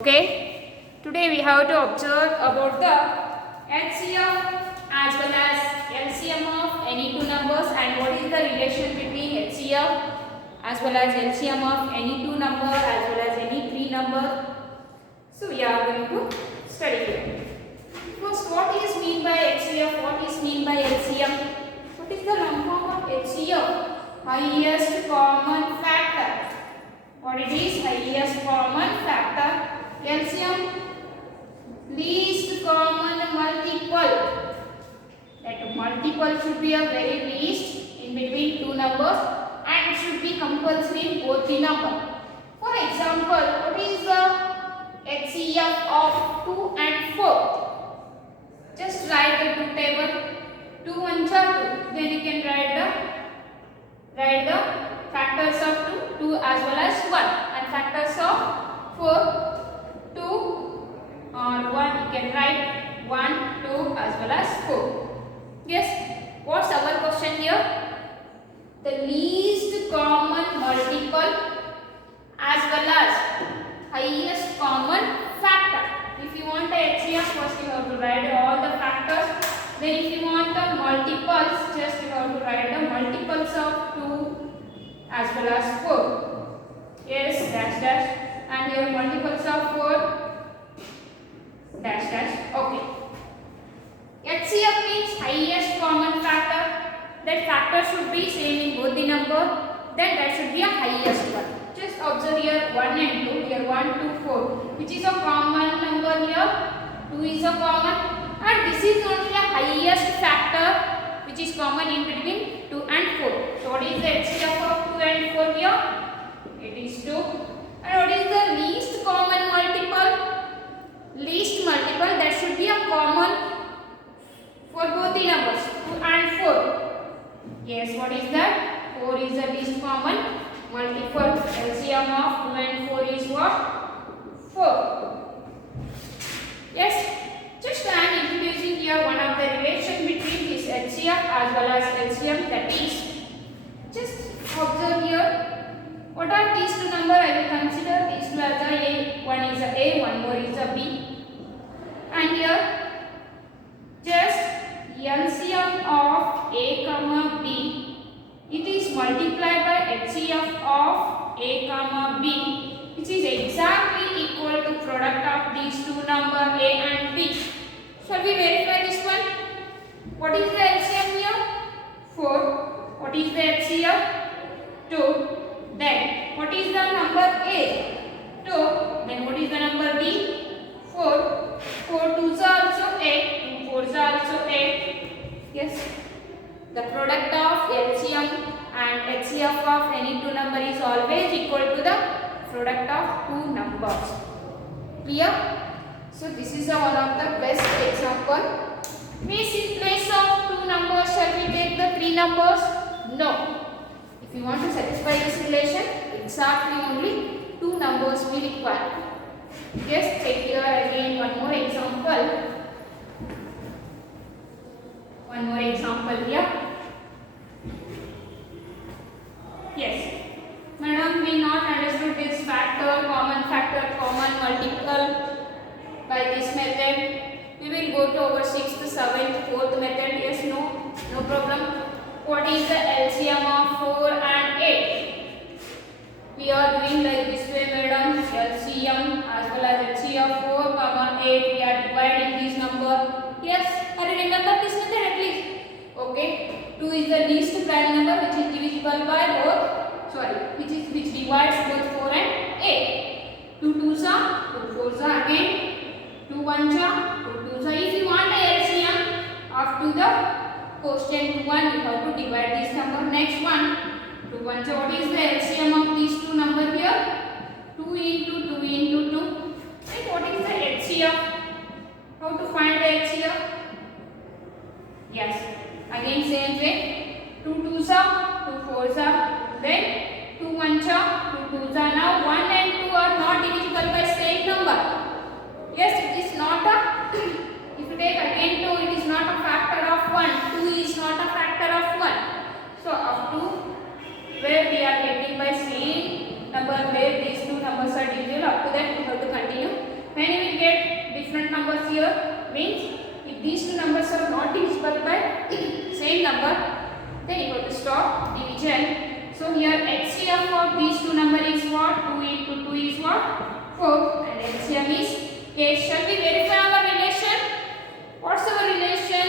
Okay, today we have to observe about the HCF as well as LCM of any two numbers and what is the relation between HCF as well as LCM of any two number as well as any three number. So we are going to study here. First, what is mean by HCF? What is mean by LCM? What is the long form of HCF? Highest common factor. What it is? Highest common factor. LCM, least common multiple. That multiple should be a very least in between two numbers and it should be compulsory in both the number. For example, what is the HCF of 2 and 4? Just write the two table. 2 1 are 2. Then you can write the factors of 2 as well as 1 and factors of 4. 2 or 1 you can write 1, 2 as well as 4. Yes, what's our question here? The least common multiple as well as highest common factor. If you want the HCF, first you have to write all the factors. Then if you want the multiples, just you have to write the multiples of 2 as well as 4. Yes, dash dash. And here multiples of 4 dash dash. Okay. HCF means highest common factor. That factor should be same in both the number. Then that should be a highest one. Just observe here 1 and 2. Here 1, 2, 4. Which is a common number here? 2 is a common. And this is only a highest factor which is common in between 2 and 4. So what is the HCF of 2 and 4 here? It is 2. And what is the least common multiple? Least multiple, that should be a common for both the numbers 2 and 4. Yes, what is that? 4 is the least common multiple. LCM of 2 and 4 is what? 4. Yes, just I am introducing here one of the relation between this HCF as well as LCM, that is, just observe here. What are these two numbers? I will consider these two as a. One is a, one more is a B. And here, just LCM of A comma B, it is multiplied by HCF of A comma B, which is exactly equal to product of these two numbers A and B. Shall we verify this one? What is the LCM here? 4. What is the HCF? 2. Then what is the number A? 2. Then what is the number B? 4. 4 2s are also 8. 2 4s are also 8. Yes. The product of LCM and HCF of any two number is always equal to the product of two numbers. Clear? So this is one of the best example. Means in place of two numbers, shall we take the three numbers? No. If you want to satisfy this relation, exactly only two numbers we require. Yes, take here again one more example. One more example here. Yes. Madam, we not understood this factor, common multiple by this method. We will go to our 6th, 7th, 4th method. Yes, no problem. What is the LCM of 4 and 8? We are doing like this way, madam. LCM as well as HCF 4, 8. We are dividing these number. Yes, are you remember this method at least? Okay. 2 is the least prime number which is divisible by both. Which divides both 4 and 8. 2 2s are 2 4s are again. 2 1s are 2 2s are. If you want the LCM up to the quotient 1, you have to divide this number. Next one, 2 1. So what is the LCM of these two numbers here? 2 into 2 into 2. Right? What is the HCF? How to find the HCF? Yes. Again same way. 2 2s are 2 4s are. Then 2 1s are 2 2s are. Now 1 and 2 are not divisible by same number. Yes, it is not a. If you take again 2, it is not a factor of 1. 2 is not a factor of 1. So up to where we are getting by same number where these two numbers are divisible, up to that we have to continue. different numbers here, means if these two numbers are not divisible by same number, then you have to stop division. So here HCF of these two numbers is what? 2 into 2 is what? 4, and LCM is 8. Shall we verify our relation? What's our relation?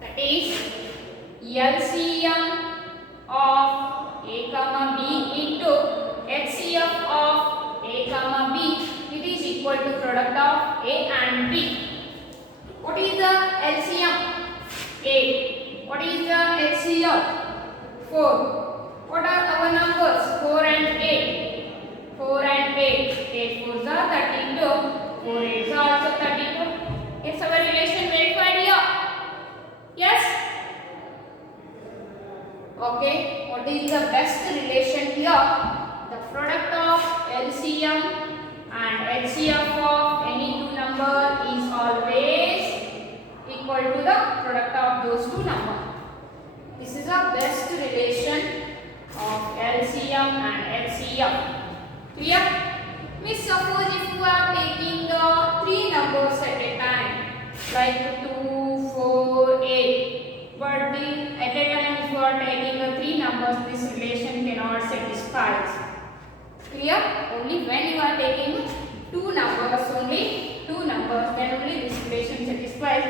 That is LCM of A comma B into HCF of A comma B. It is equal to product of A and B. What is the LCM? 8. What is the HCF? 4. What are our numbers? 4 and 8. 4 and 8. 8 4s are 32. 4 8s are also 32. Is our relation verified here? Yes? Okay. What is the best relation here? The product of LCM and HCF of any two number is always equal to the product of those two numbers. This is the best relation of LCM and HCF. Clear? Means suppose if you are taking three numbers at a time, like 2, 4, 8, but at a time if you are taking three numbers, this relation cannot satisfy. Clear? Only when you are taking two numbers, then only this relation satisfies.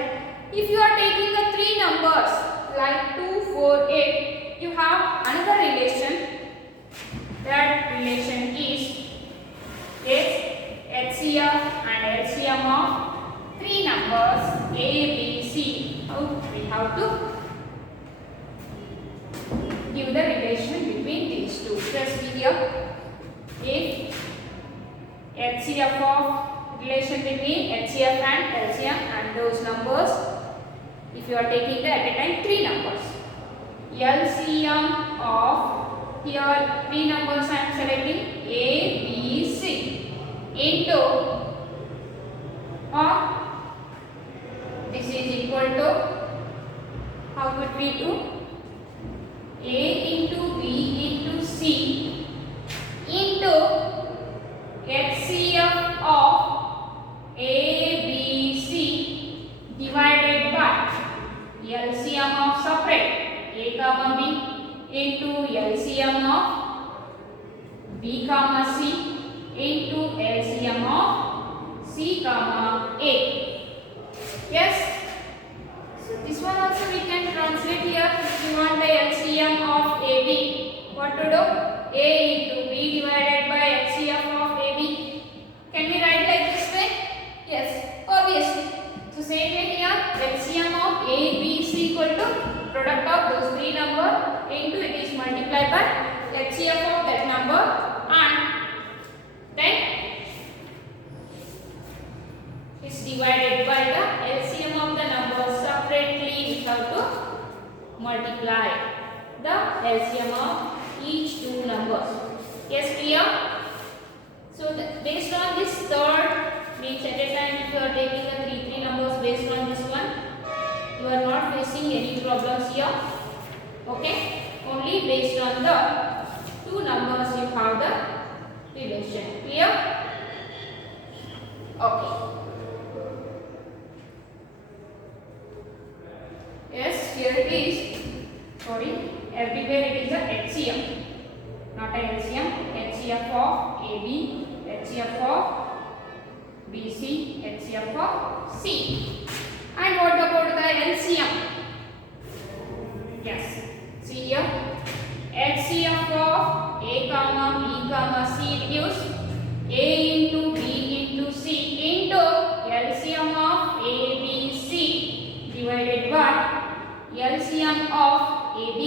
If you are taking the three numbers like 2, 4, 8, you have another relation. That relation is HCF and LCM of three numbers A, B, C. We have to give the relation between these two. Just here, if HCF of relation between HCF and LCM and those numbers, if you are taking at a time three numbers, LCM of here three numbers I am selecting A, B, C into this is equal to, how could we do? A into B into C into HCF of A, B, C divided by LCM of separate A comma B into LCM of B comma C into LCM of C comma A. Yes? So this one also we can translate here. If you want the LCM of AB, what to do? A into B divided by LCM of AB. Can we write like this way? Yes, obviously. So same way here, LCM of A, B, C equal to product of those three numbers into it is multiplied by HCF of that number and then it's divided by the LCM of the numbers separately. We have to multiply the LCM of each two numbers. Yes, clear? So based on this third, means at a time if you are taking the three numbers based on this one, you are not facing any problems here. Okay? Only based on the two numbers you have the relation. Clear? Okay. Yes, here it is. Sorry, everywhere it is a HCM, not a LCM. HCF of AB, HCF of BC, HCF of C. And what about the LCM? Yes, see here. HCF of A comma B comma C gives A into B into C into LCM of A, B, C divided by LCM of AB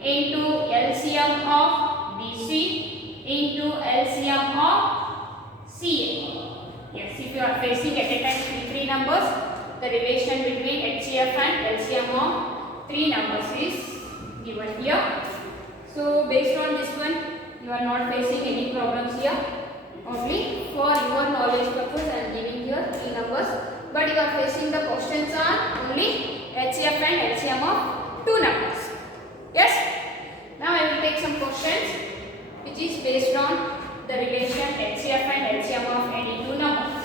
into LCM of BC into LCM of CA. Yes, if you are facing at a time three numbers, the relation between HCF and LCM of three numbers is given here. So based on this one, you are not facing any problems here. Only for your knowledge purpose I am giving here three numbers, but you are facing the questions on only HCF and LCM of two numbers. Yes? Now I will take some questions which is based on the relation HCF and LCM of any two numbers.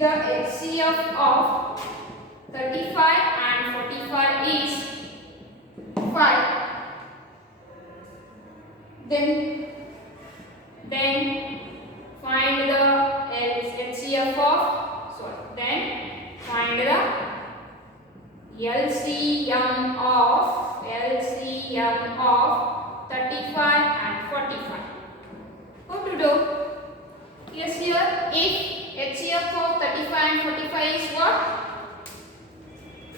the HCF of 35 and 45 is 5, then find the HCF of, find the LCM of 35 and 45. How to do? Yes, here if HCF of 35 and 45 is what?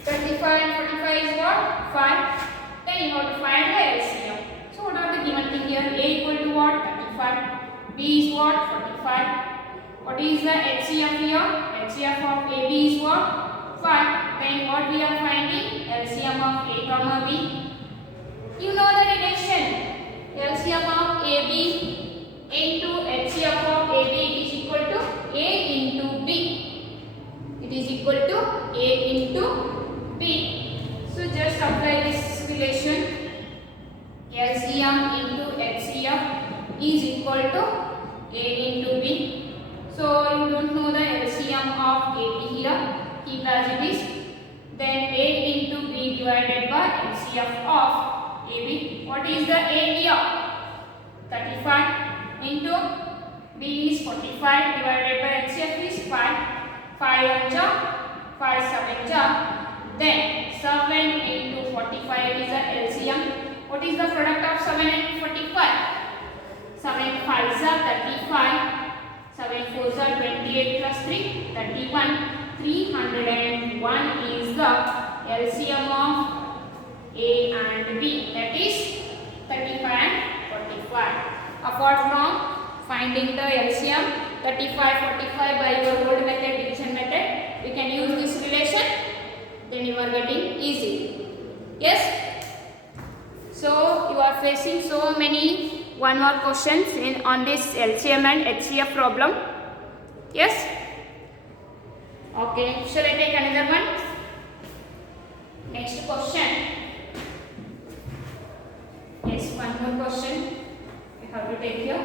35 and 45 is what? 5. Then you have to find the LCM. So what are the given thing here? A equal to what? 35. B is what? 45. What is the HCF here? HCF of AB is what? 5. Then what we are finding? LCM of A comma B. You know the relation. LCM of AB into HCF of AB, it is equal to A into B. It is equal to A into B. So just apply this relation. LCM into HCF is equal to A into B. So you don't know the LCM of AB here. Keep as it is. Then A into B divided by LCF of AB. What is the A here? 35 into B is 45 divided by LCF is 5. 5 1 ja, 5 7 ja. Then 7 into 45 is the LCM. What is the product of 7 and 45? 7 5 is 35. 7 4 is 28 plus 3, 31. 301 is the LCM of A and B. That is 35 and 45. Apart from finding the LCM 35 45 by your old method, division method, we can use this relation. Then you are getting easy. Yes. So you are facing so many one more questions on this LCM and HCF problem. Yes. Okay. Shall I take another one? Next question. Yes, one more question. You have to take here.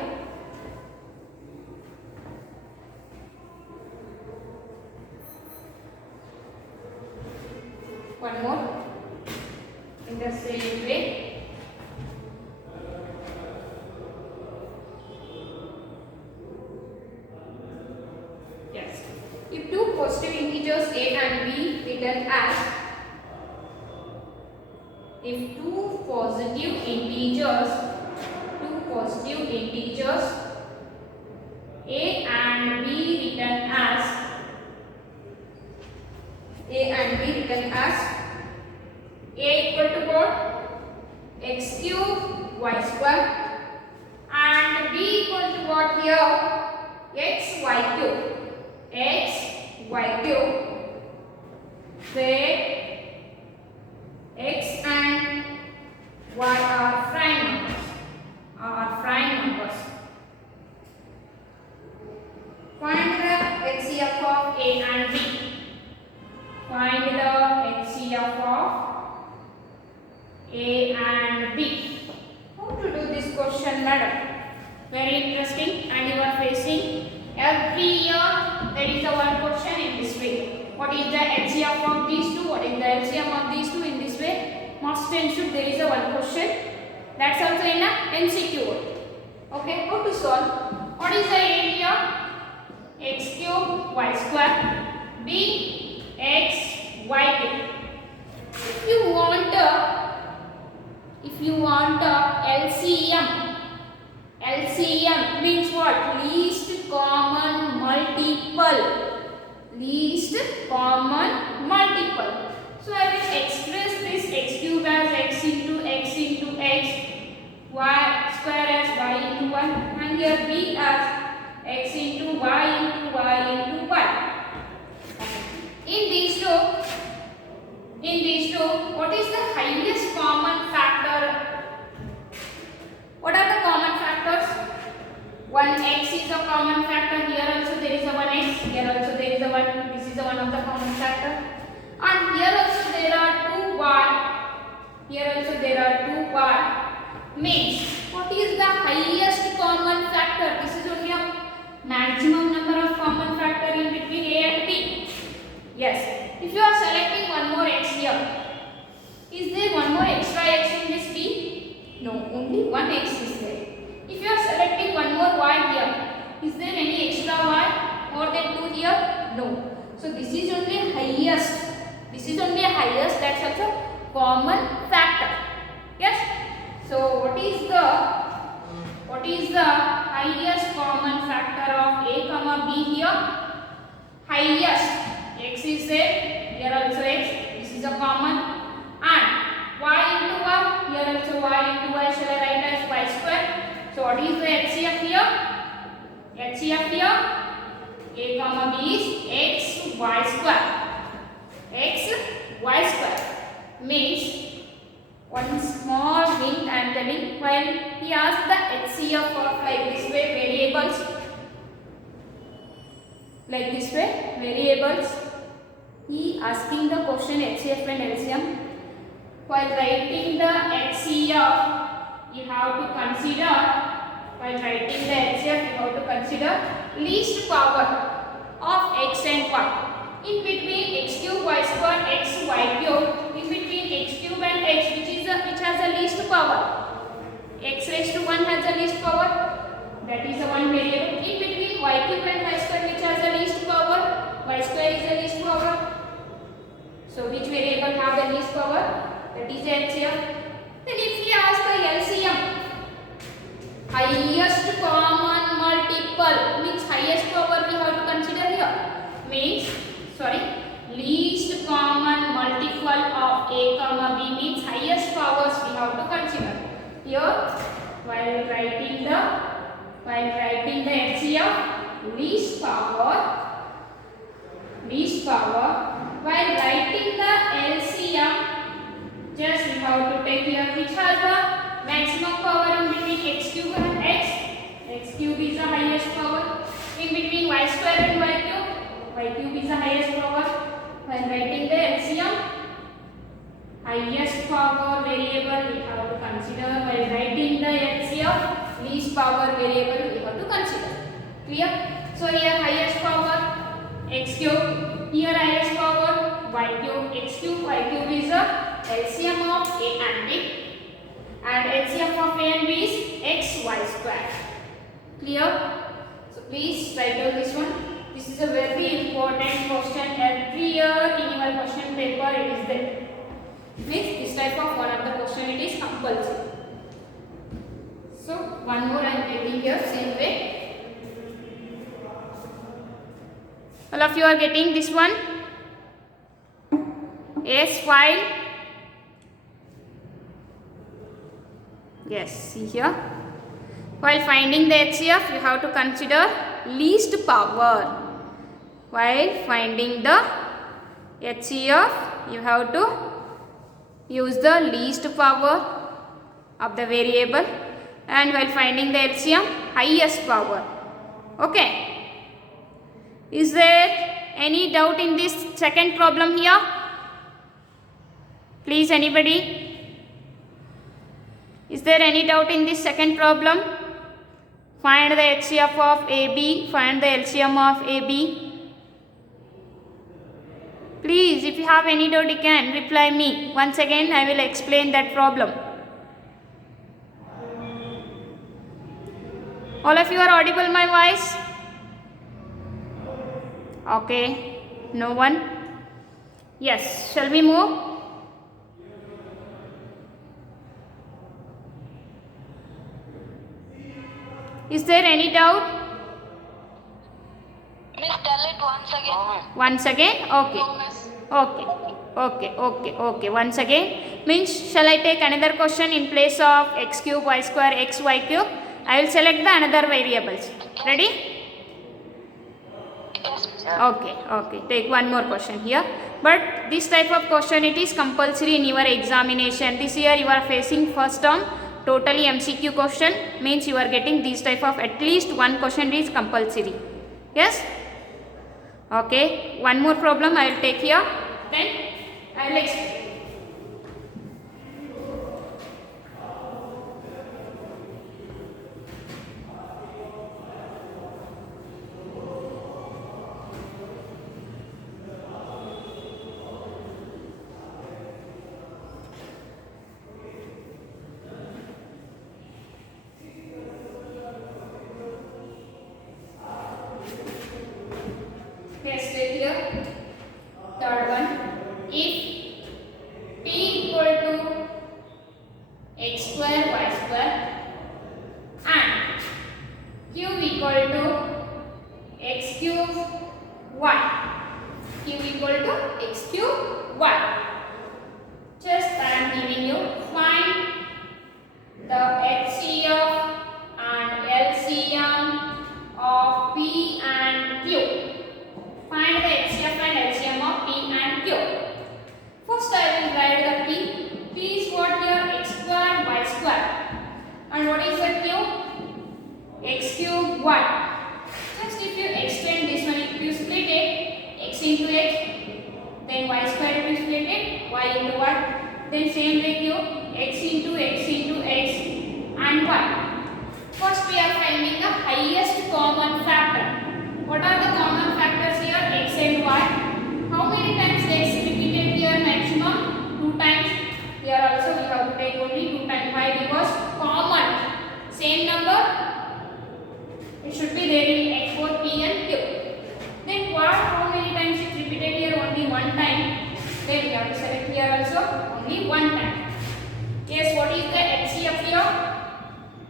One more. In the same way. Yes. If two positive integers A and B written as, if two positive integers A and B written as A equal to what? X cube y square and B equal to what here? X y cube, where X and Y are prime numbers. Find the HCF of A and B. Find the HCF of A and B. How to do this question, madam? Very interesting, and you are facing every year there is a one question in this way. What is the HCF of these two? What is the LCM of these two? In this way, must and should there is a one question. That's also in a MCQ. Okay, how to solve? What is the A here? X cube y square. B X y cube. If you want LCM means what? Least common multiple. So I will express this x cube as x into x, y square as y into 1, and here b as x into y, In these two, what is the highest common factor? What are the common factors? 1x is a common factor. Here also there is a 1x. Here also there is a 1. This is one of the common factor. And here also there are 2y. Here also there are 2y. Means what is the highest common factor? This is only a maximum number of common factor in between A and B. Yes. If you are selecting one more x here, is there one more extra x in this B? No, only one x is there. If you are selecting one more y here, is there any extra y more than 2 here? No. So this is only highest. This is only a highest, that's also common factor. Yes. So what is the highest common factor of a comma b here? Highest. X is there. Here also x. This is a common. And y into y. Here also y into y shall I write as y square. So what is the HCF here? HCF here, a comma b is x y square. X y square means one small hint I am telling. While he asked the HCF of like this way variables, like this way variables, he asking the question HCF and LCM. While writing the HCF, you have to consider, while writing the HCF, you have to consider least power of x and y. In between x cube y square x y cube, in between x cube and x, which has the least power. X raised to 1 has the least power. That is the one variable. In between y cube and y square, which has the least power. Y square is the least power. So which variable have the least power? That is the HCF. Then if we ask the LCM, highest common multiple means highest power we have to consider here. Means least common multiple of a comma b means highest powers we have to consider. Here while writing the HCF, least power. While writing the LCM, just we have to take here which has the maximum power in between x cube and x. X cube is the highest power. In between y square and y cube is the highest power. While writing the LCM, highest power variable we have to consider. While writing the LCM, least power variable we have to consider. Clear? So here highest power x cube, here highest power y cube. X cube, y cube is the LCM of a and b, and LCM of a and b is x y square. Clear? So please write down this one. This is a very important question. Every year in your question paper it is there. Means this type of one of the question it is compulsory. So one more I am taking here same way. All of you are getting this one? Yes, while yes, see here. While finding the HCF, you have to consider least power. While finding the HCF, you have to use the least power of the variable, and while finding the LCM, highest power. Okay. Is there any doubt in this second problem here? Please, anybody? Is there any doubt in this second problem? Find the HCF of AB, find the LCM of AB. Please, if you have any doubt, you can reply me. Once again, I will explain that problem. All of you are audible my voice? Okay, no one? Yes, shall we move? Is there any doubt? Miss, tell it once again. Once again? Okay. No, miss. Okay. Once again. Means, shall I take another question in place of x cube, y square, x, y cube? I will select the another variables. Ready? Yes, miss. Okay. Take one more question here. But this type of question it is compulsory in your examination. This year you are facing first term totally MCQ question, means you are getting this type of at least one question is compulsory. Yes? Okay. One more problem I will take here. Then I will explain. equal to x cube y. Just I am giving you find the HCF and LCM of P and Q. Find the HCF and LCM of P and Q. First I will write the P. P is what here? X square y square. And what is the Q? X cube y. Just if you extend this one, if you split it, x into x, then y square if you split it, y into y. Then same way Q, x into x and y. First we are finding the highest common factor. What are the common factors here? X and y. How many times x repeated here? Maximum 2 times. Here also we have to take only 2 times. Why? Because common. Same number. It should be there in x, 4, p and q. Then what? How many times it repeated here? Only 1 time. Then we have to select here also only 1 time. Yes, what is the HCF here?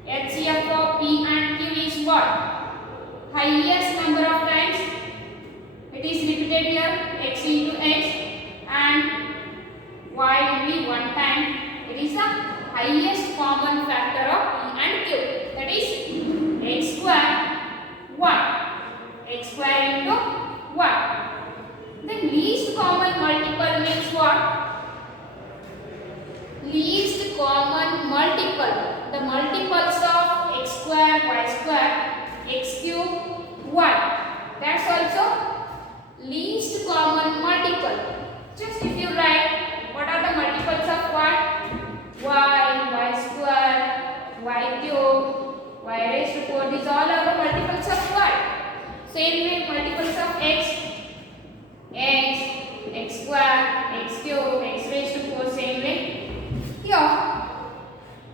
HCF of P and Q is what? Highest number of times it is repeated here, x into x, and y will be 1 time. It is the highest common factor of P and Q. That is x square y. X square into y. The least common multiple means what? Least common multiple. The multiples of x square, y square, x cube, y. That's also least common multiple. Just if you write, what are the multiples of what? Y square, y cube, y raised to 4. These all are the multiples of what? Same way multiples of x square, x cube, x raised to 4. Same way. Here,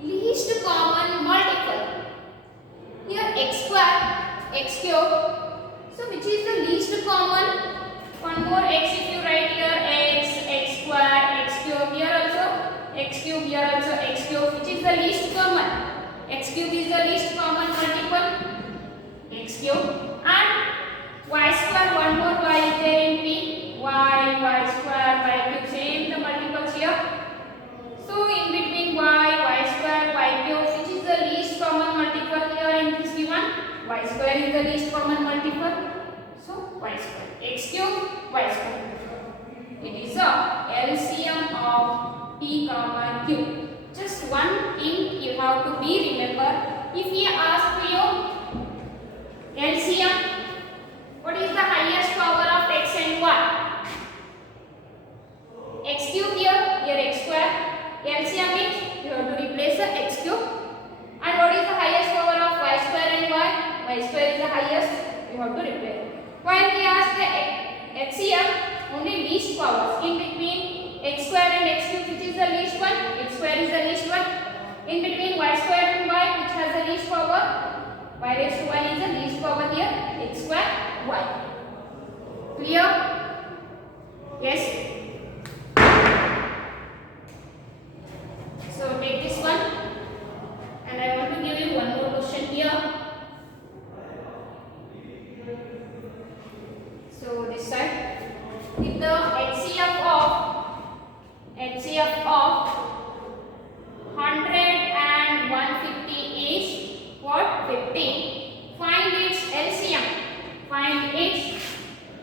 least common multiple. Here x square, x cube. So which is the least common? One more x if you write here x square, x cube. Here also x cube, here also x cube. Which is the least common? X cube is the least common multiple. X cube. And y square, one more y is there in P. Y square, y cube. Same the multiples here. So in between y square, y cube, which is the least common multiple here in this given? Y square is the least common multiple. So y square. X cube, y square. It is a LCM of P comma Q. Just one thing you have to be remember. If he asks you LCM, what is the highest power of x and y? X cube here x square. LCM means you have to replace the x cube. And what is the highest power of y square and y? Y square is the highest. You have to replace. While we ask the HCF, only least powers. In between x square and x cube, which is the least one? X square is the least one. In between y square and y, which has the least power? Y raised to 1 is the least power here. X square, y. Clear? Yes? So take this one, and I want to give you one more question here. So this side, if the HCF of 100 and 150 is what? 50. Find its LCM. Find its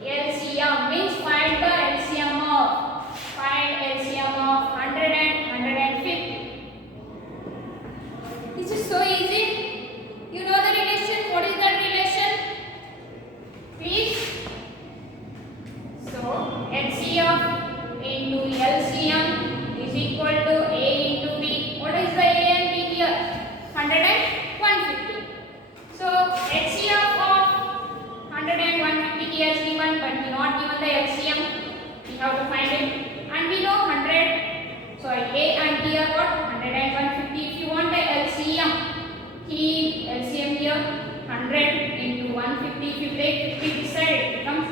LCM means find the LCM of 100 and 150. This is so easy. You know the relation. What is that relation? Please. So HCF into LCM is equal to A into B. What is the A and B here? 100 and 150. So HCF of 100 and 150 here is given, but we not given the LCM. We have to find it. And we know 100. Sorry, A and B are what? 100 and 150. If you want the LCM, keep LCM here 100 into 150. If you take 50 this side, it becomes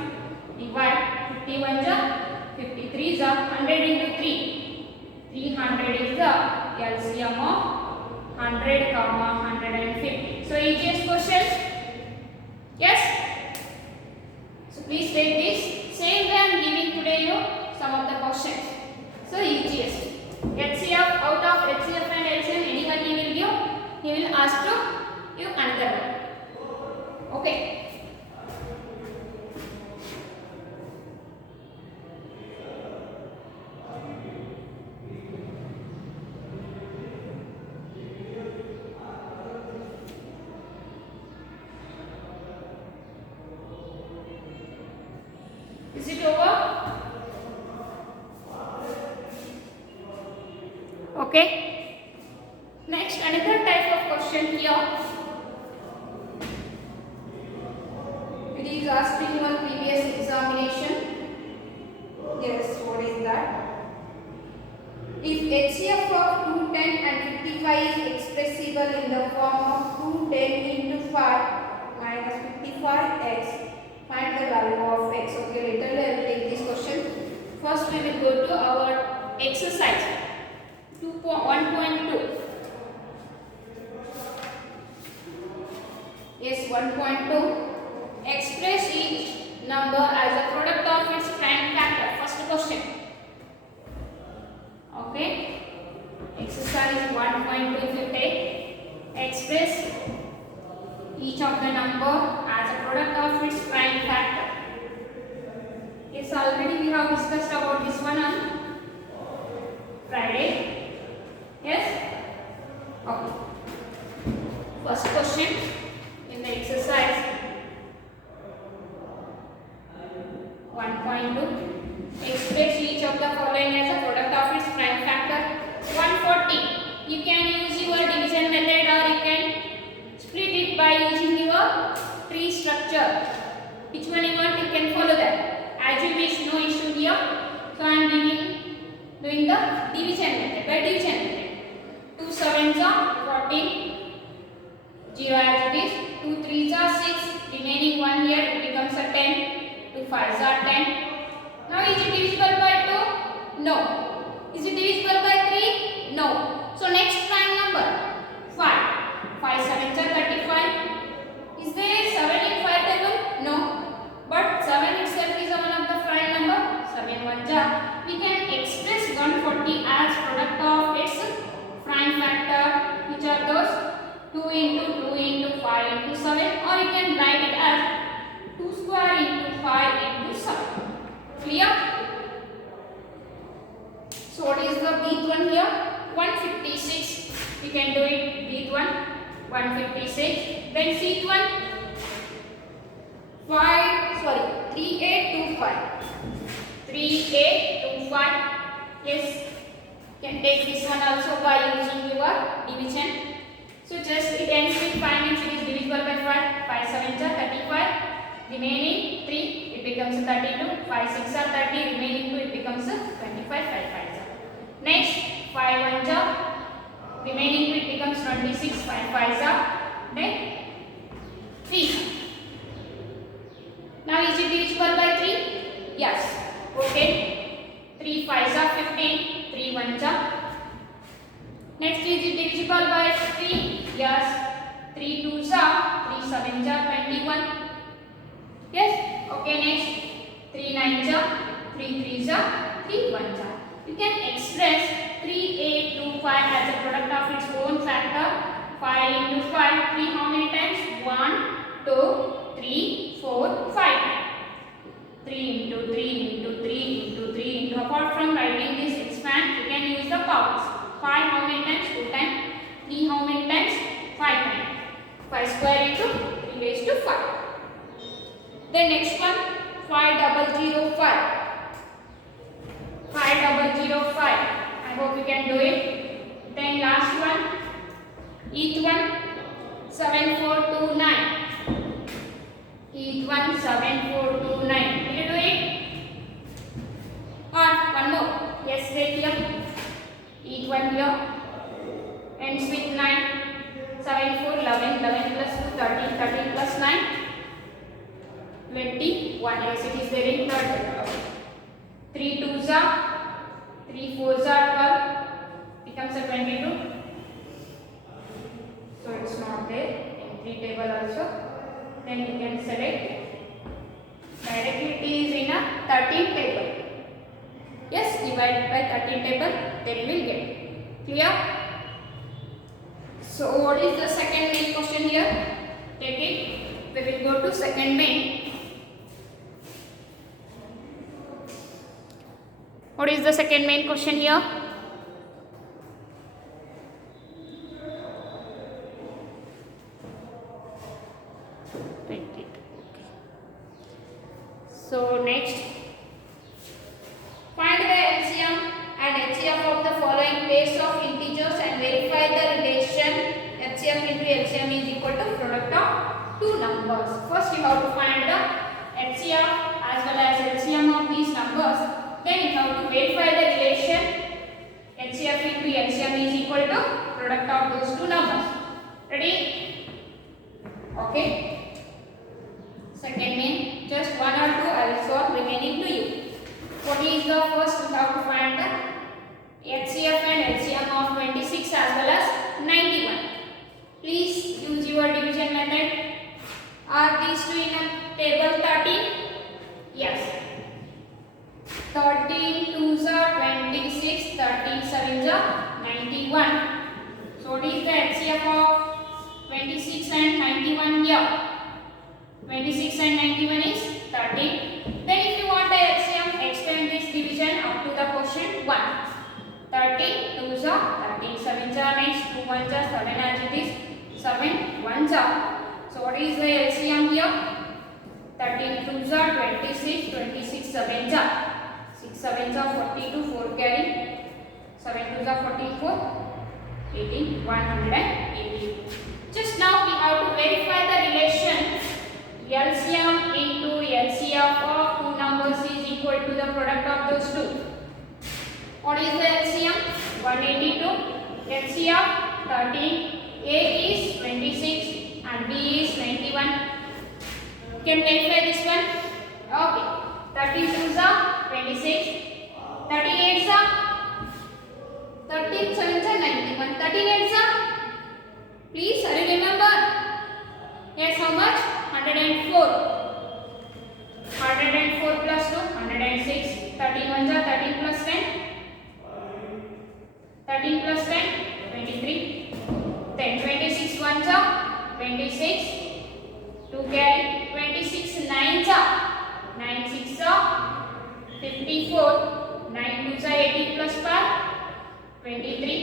divide 51 ja 53 ja 100 into 3. 300 is the LCM of 100, 150. So easiest question. Yes. So please take this. Same way I am giving today ask to you another one. Okay. Is it over? Okay. Next, another type of question here. It is asked in your previous examination. Yes, what is that? If HCF of 210 and 55 is expressible in the form of 210 into 5 minus 55x, find the value of x. Okay, later I will take this question. First we will go to our exercise 1.2. Yes, 1.2. Express each number as a product of its prime factor. First question. Okay. Exercise 1.2 if you take. Express each of the number as a product of its prime factor. Yes, already we have discussed about this one on Friday. Yes? Okay. First question in the exercise 1.2. Express each of the following as a product of its prime factor. 140. You can use your division method or you can split it by using your tree structure. Which one you want, you can follow that. As you wish, no issue here. So I am doing the division method. By division method. 2 7s are 14. 0 as it is. 2 3s are 6. Remaining 1 here, it becomes a 10. 2 5s are 10. Now is it divisible by 2? No. Is it divisible by 3? No. So next prime number 5. 5 7s are 35. Is there 7 in 5 table? No. But 7 itself is one of the prime number. 7 1s are. We can express 140 as product of its prime factor. Which are those? 2 into 2 into 5 into 7. Or you can write it as 2 square into 5 into 7. Clear? So what is the bth one here? 156. We can do it bth one. 156. Then cth one. 3825. 3825. Yes. Can take this one also by using your division. So just it ends with 5 means it is divisible by 5. 5 7s are 35. Remaining 3, it becomes 32. 5 6 are 30. Remaining 2, it becomes 25. 5 5s are. Next 5 1s are. Remaining 2, it becomes 26. 5 5s are. Then 3. Now is it divisible by 3? Yes. Okay. 3 5s are 15. 3 1s are. Next is it divisible by 3? Yes. 3 2s are. 3 7s are 21. Yes. Okay. Next 3 9s are. 3 3s are. 3 1s are. You can express 3825 as a product of its own factor. 5 into 5. 3 how many times? 1 2 3 4 5. 3 into 3 into 3 into 3 into. Apart from writing this expand, you can use the powers. 5 how many times? 2 times. 3 how many times? 5 times. 5 square into 3 raised to 5. The next one 5005. 5005. I hope you can do it. Then last one. Each one 7429. Each one 7429. Will you do it? Or one more. Yes, right here. Each one here ends with 9. 7 4 11. 11 plus 2 13. 13 plus 9 21. Yes, it is there in 30. 3 2s are. 3 4s are 12. Becomes a 22. So it's not there in 3 table also. Then you can select directly it is in a 13 table. Yes, divide by 13 table, then you will get. Clear? So what is the second main question here? Take it. We will go to second main. What is the second main question here? Write it. So next, find the LCM and HCF of the following pairs of integers and verify the relation HCF into LCM is equal to product of two numbers. First you have to find the HCF as well as LCM of these numbers. Then you have to verify the relation HCF into LCM is equal to product of those two numbers. Ready? Okay. Second main, just one or two I will solve remaining to you. What is the first? We have to find the HCF and LCM of 26 as well as 91. Please use your division method. Are these two in a table 13? Yes. 13 2s are 26, 13 7s are 91. So what is the HCF of 26 and 91 here? 26 and 91 is 13. Then if you want the LCM, extend this division up to the quotient 1. 13 2s are 13, 7s are next, 2 1s are 7 as it is, 7 1s are. So what is the LCM here? 13 2s are 26, 26 7s are. 6 7s are 42, 4 carry, 7 2s are 44, 18, 180. Just now we have to verify the relation LCM into LCF of two numbers is equal to the product of those two. What is the LCM? 182. LCF 13. A is 26 and B is 91. Can verify this one? Okay. 32s are 26. 38s are 13 7s are 91. 38s are, please are you remember? Yes, how much? 104. 104 plus 2, 106. 13 1s are 13 plus 10. 13 plus 10, 23. Then 26 1s are 26. 2 carry. 26 9s are 9 6s are 54. 9 2s are 18 plus 5, 23.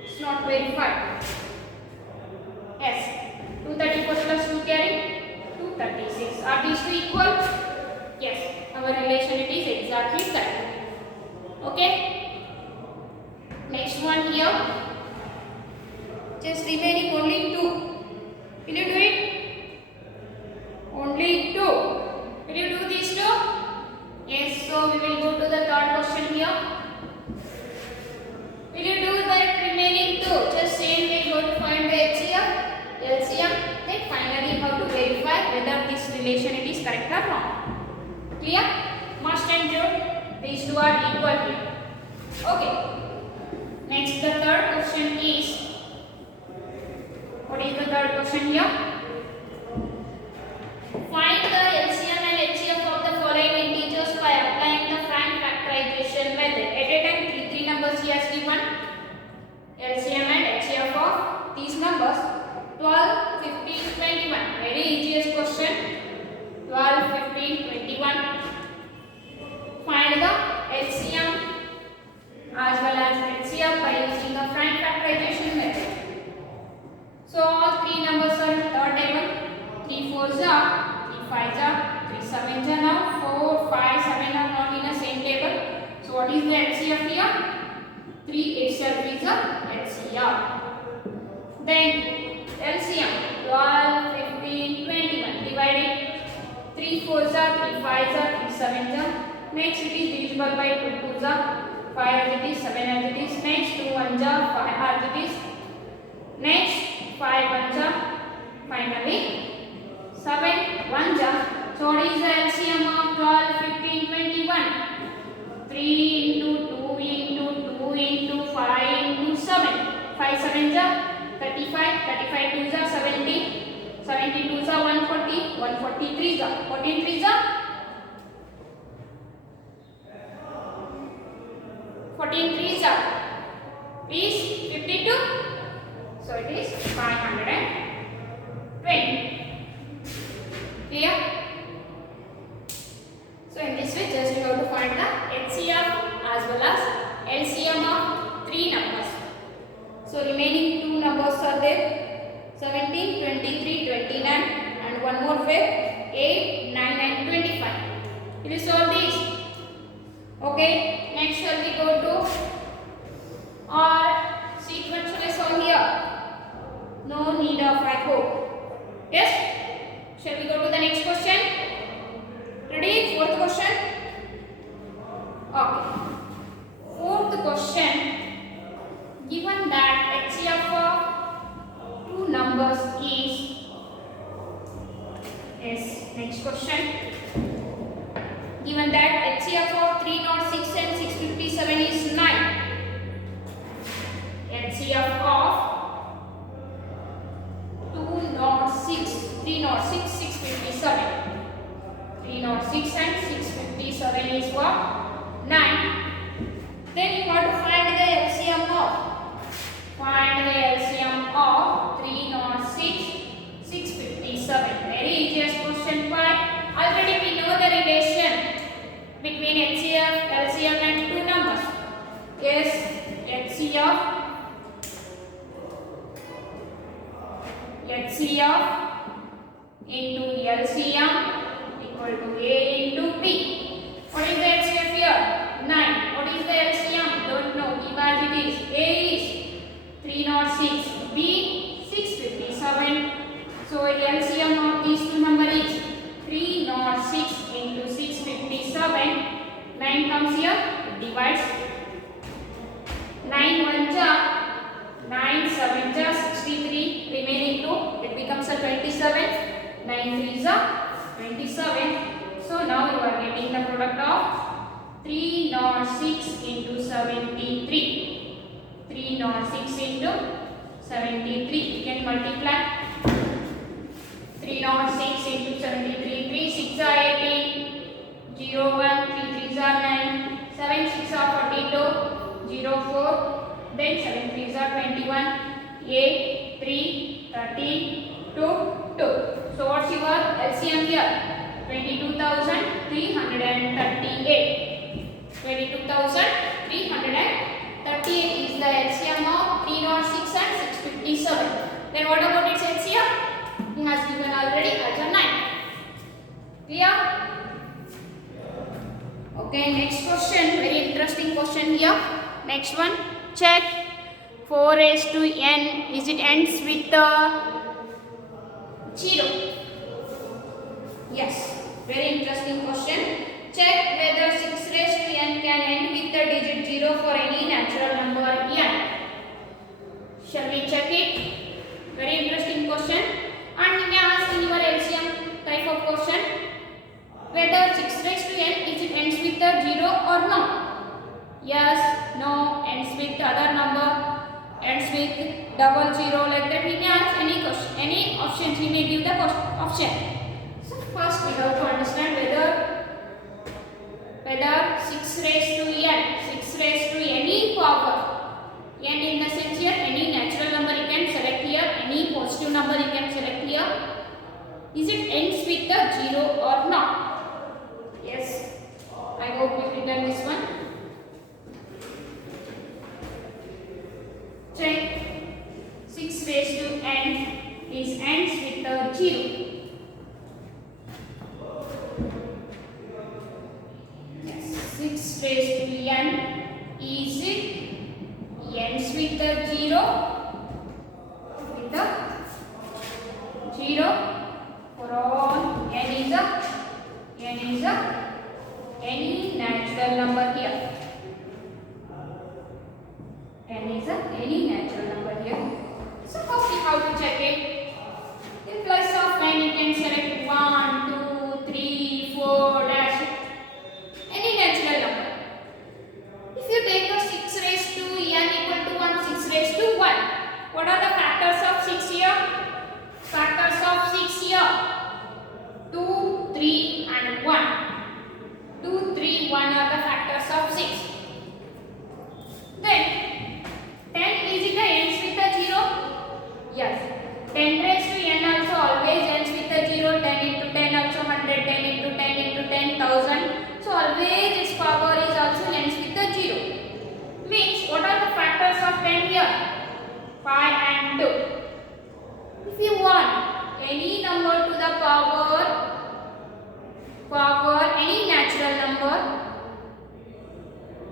It's not verified. Yes. 234 plus 2 carry 236. Are these two equal? Yes. Our relation it is exactly correct. Okay. Next one here. Just remaining only 2. Will you do it? Only 2. Will you do these two? Yes. So we will go to the third question here. Will you do the remaining 2? Just same way go to find the HCF, LCM. Then finally you have to verify whether this relation it is correct or wrong. Clear? Must and should. These two are equal here. Okay. Next the third question is, what is the third question here? Find the LCM and HCF of the following integers by applying the Frank factorization method. At a time, three numbers he has given. LCM and HCF of these numbers 12, 15, 21. Very easiest question. 12, 15, 21. Find the LCM as well as HCF by using the Frank factorization method. So all three numbers are in third table. 3 4s are, 3 5s are, 3 7s are now, 4, 5, 7 are not in the same table. So what is the HCF here? 3 itself is a HCF. Then LCM 12, 15, 21. Divide it. 3 4s are, 3 5s are, 3 7s are. Next it is divisible by 2 2s are, 5 as it is, 7 as it is. Next 2 1s are, 5 as it is. Next 5 1s are. Finally 7 1s are. So what is the LCM of 12, 15, 21? 3 into 2 into 2 into 5 into 7. 5 7s are 35. 35 2s are 70. 70 2s are 140. 140 3s are 14 3s are 14 3s are. Please find the HCF as well as LCM of three numbers. So remaining two numbers are there, 17, 23, 29 and one more pair, 8, 9 and 25. Will you solve these? Okay, next shall we go to or sequence shall I solve here? No need of I hope. Yes? Shall we go to the next question? Ready? Fourth question. Okay. Fourth question. Given that HCF of two numbers is next question. Given that HCF of 306 and 657 is 9. HCF of 206, 306, 657. 306 and 657 is what? 9. Then you want to find the LCM of. Find the LCM of 306, 657. Very easiest question. Why? Already we know the relation between HCF, LCM and two numbers. Yes, HCF into LCM equal to A into B. What is the HCF here? 9. What is the LCM? Don't know. Give as it is. A is 306. B 657. So LCM of these two numbers is 306 into 657. 9 comes here. Divides. 9 1 ja 9 7 ja 63. Remaining 2. It becomes a 27. 9 3 ja 27. So now you are getting the product of 306 into 73. 306 into 73. You can multiply. 306 into 73. 3 6 are 18. 0 1. 3 3 are 9. 7 6 are 42. 0 4. Then 7 3 are 21. 8 3 13 2 2. So what's your LCM here? 22,338. 22,338 is the LCM of 306 and 657. Then what about its HCF? He has given already as a 9. Clear? Okay, next question. Very interesting question here. Next one. Check 4 raised to n. Is it ends with 0? Yes. Very interesting question. Check whether 6 raised to n can end with the digit 0 for any natural number n. Shall we check it? Very interesting question. And he may ask in your LCM type of question whether 6 raised to n is it ends with the 0 or no. Yes, no, ends with other number, ends with double 0, like that. He may ask any question, any options. He may give the option. So first we have to understand whether 6 raised to n, 6 raised to any power, n in the sense here any natural number you can select here, any positive number you can select here. Is it ends with the 0 or not? Yes, I hope you written this one. Check 6 raised to n is ends with the 0. Yes, 6 raised to n is it ends with the 0? With the 0 for all n is a any natural number here. N is any natural number here. So first we have to check it. In place of n you can select 1, 2, 3, 4 dash any natural number. If you take a 6 raised to n equal to 1, 6 raised to 1. What are the factors of 6 here? Factors of 6 here. 2, 3 and 1. 2, 3, 1 are the factors of 6. Then 10 is it ends with a 0? Yes. 10 raised to n also always ends with a 0. 10 into 10 also 100. 10 into 10 into 10,000. So always its power of 10 here? 5 and 2. If you want any number to the power any natural number,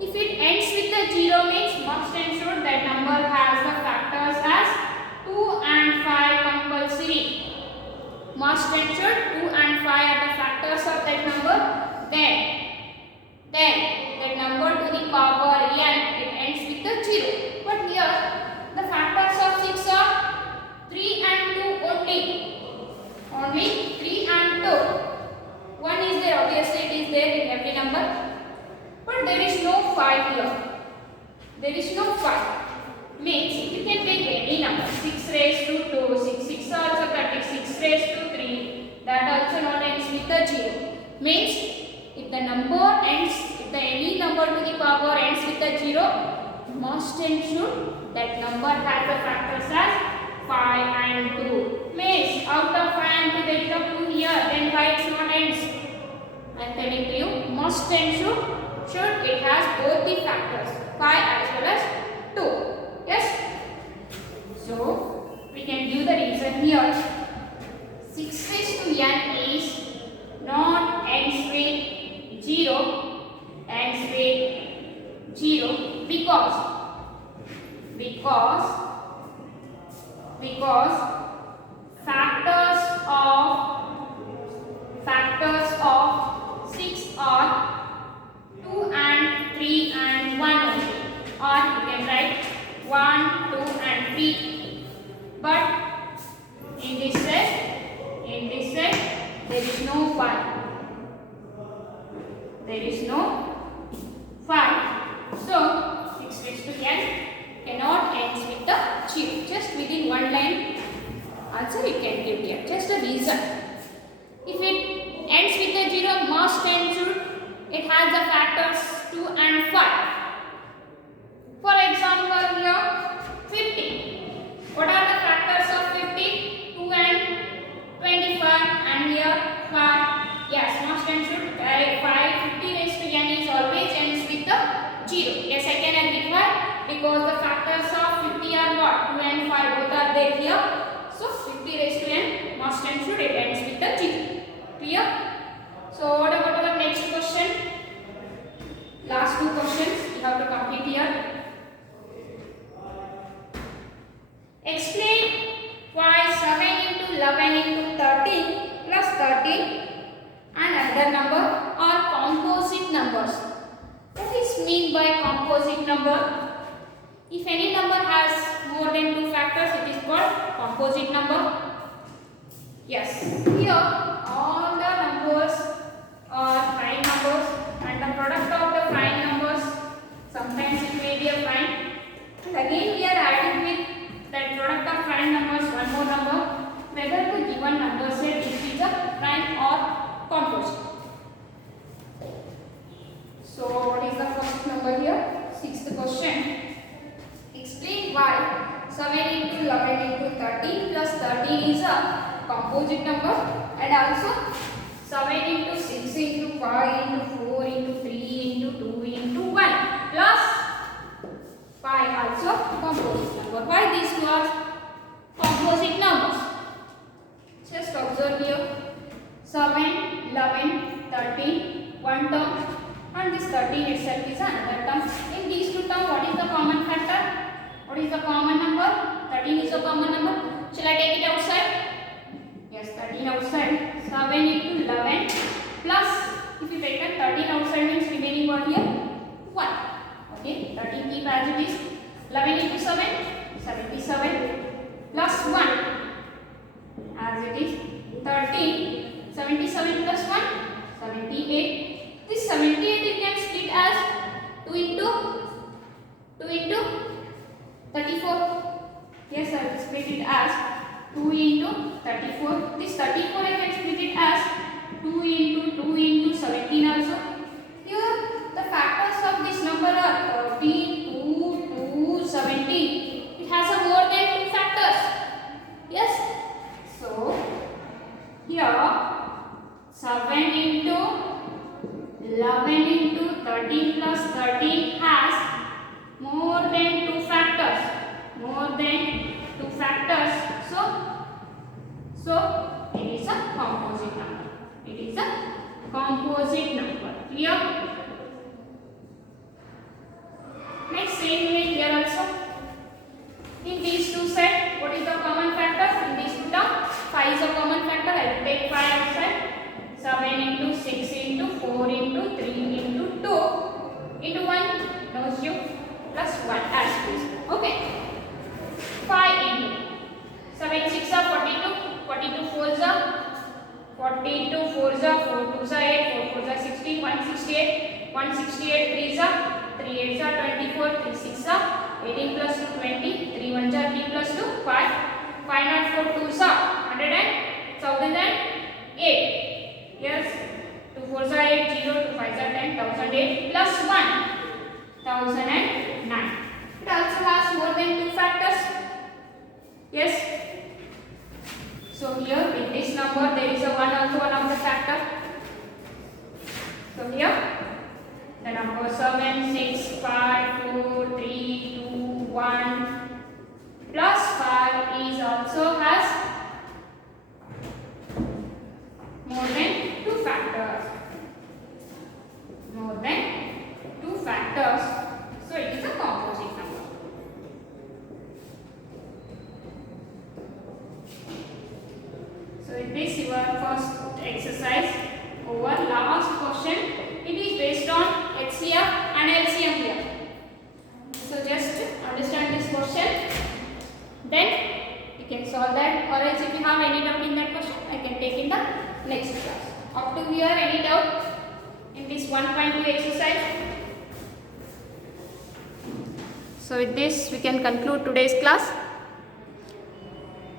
if it ends with a 0 means must ensure that number has the factors as 2 and 5 compulsory. Must ensure 2 and 5 are the factors of that number. Then that number to the power n, it ends with a 0. But here the factors of 6 are 3 and 2 only. Only 3 and 2. 1 is there, obviously it is there in every number. But there is no 5 here. There is no 5. Means you can take any number. 6 raised to 2, 6 also can take 6 raised to 3. That also not ends with a 0. Means if the any number to the power ends with a 0, must ensure that number has the factors as 5 and 2. Means out of 5 and 2 there is a 2 here, then 5 is not ends. I am telling to you, must ensure it has both the factors 5 as well as 2. Yes? So we can give the reason here. 6 raised to n is not ends with 0, ends with 0 because factors of 6 are 2 and 3 and 1 only, or you can write 1, 2 and 3. But in this set there is no 5. There is no 5. So 6 raised to n cannot end with the 0. Just within one line answer you can give here. Just a reason. If it ends with a 0, must ensure it has the factors 2 and 5. For example here 50. What are the factors of 50? 2 and 25, and here 5. Yes, must ensure 50 raised to n is always ends with the 0. Yes, I can agree. Why? Because the factors of 50 are what? 2 and 5 both are there here. So 50 raised to n must ensure it ends with the 0. Clear? So what about our next question? Last two questions we have to complete here. Explain why 7 into 11 into 13 plus 13 and another number are composite numbers. What is mean by composite number? If any number has more than 2 factors, it is called composite number. Yes, here all the numbers are prime numbers, and the product of the prime numbers, sometimes it may be a prime, and again we are adding with that product of prime numbers one more number, whether the given number set is a prime or composite. So what is the first number here? Sixth question. Explain why 7 into 11 into 13 plus 13 is a composite number, and also 7 into 6 into 5 into 4 into 3 into 2 into 1 plus 5 also composite number. Why these two are composite numbers? Just observe here. 7, 11, 13, one term, and this 13 itself is another term. In these two terms, what is the common factor? What is the common number? 13 is a common number. Shall I take it outside? Yes, 13 outside. 7 into 11 plus, if you take 13 outside means remaining what here? 1. Okay, 13 keep as it is. 11 into 7, 77 plus 1 as it is. 13, 77 plus 1, 78. This 78 you can split as 2 into 34. Yes, I will split it as 2 into 34. This 34 I can split it as 2 into 17 also. Here the factors of this number are 13, 2, 2, 17. It has a more than 2 factors. Yes. So here 7 into 11 into 13 plus 13 has more than 2 factors. more than 2 factors. So it is a composite number. It is a composite number. Clear? Next, same way here also. In these two set, what is the common factor? In these two terms, 5 is a common factor. I will take 5 outside. 7 into 6 into 4 into 3 into 2 into 1 knows you plus 1 as this. Okay. 5 into 7 6 are 42. 42 4s are 42 4s are 4 2s are 8 4 4s are 16 168 168 3s are 3 8s are 24 3 6 are 18 plus 2 20 3 1s are 3 plus 2 5 5 not 4 2s are 100 and 1008. Yes, 2 4s are 8 0 2 5s are 10 1008 plus 1 1009. It also has more than 2 factors. Yes. So here in this number there is a 1 also one of the factor. So here the number 7 6 5 4 3 2 1 plus 5 is also has more than 2 factors. More than 2 factors. So it is a composite number. So in this your first exercise over last question. It is based on HCF and LCM here. So just understand this question. Then you can solve that, or else if you have any doubt in that question, I can take in the next class. Up to here, any doubt in this 1.2 exercise? So with this we can conclude today's class.